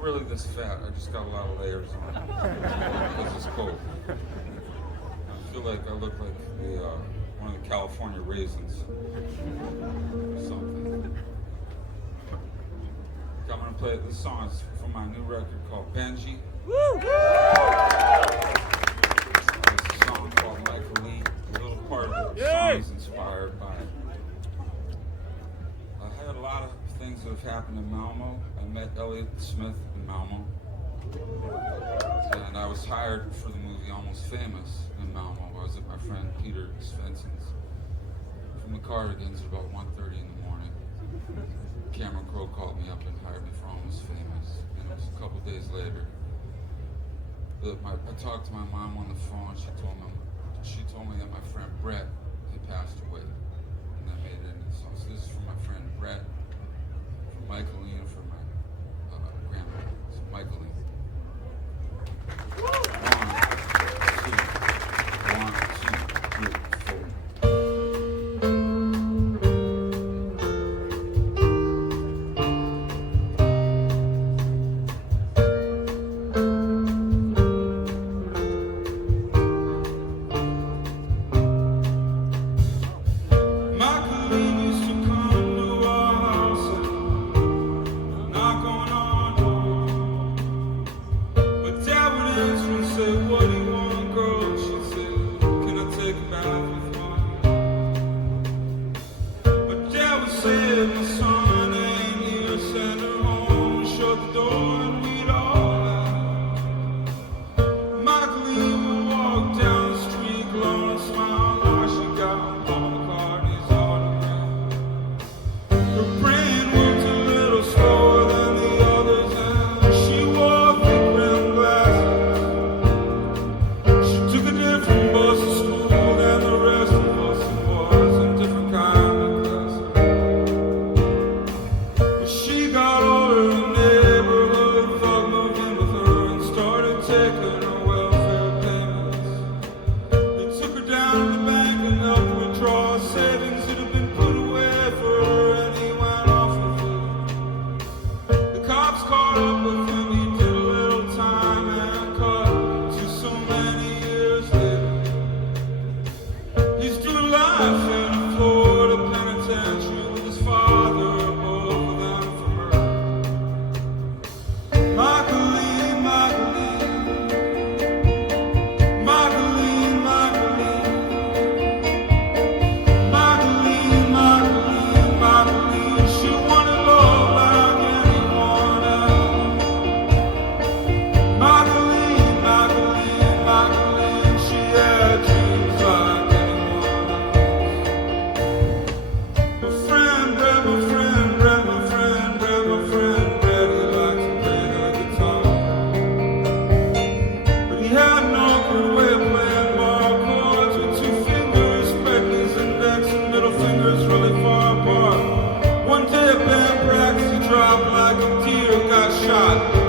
not really this fat. I just got a lot of layers on because it's cold. I feel like I look like one of the California raisins or something. I'm gonna play this song is from my new record called Benji. Woo! It's a song called Micheline. A little part of the song is inspired by. I had a lot of things that have happened in Malmö. I met Elliott Smith in Malmö, and I was hired for the movie Almost Famous in Malmö. I was at my friend Peter Svensson's from the Cardigans at about 1:30 in the morning. Camera crew called me up and hired me for Almost Famous, and it was a couple days later. I talked to my mom on the phone. She told me that my friend Brett had passed away, and that made it into the song. So this is from my friend Brett, from Micheline, and from my grandma. So Micheline. One day a band practice, he dropped like a deer, got shot.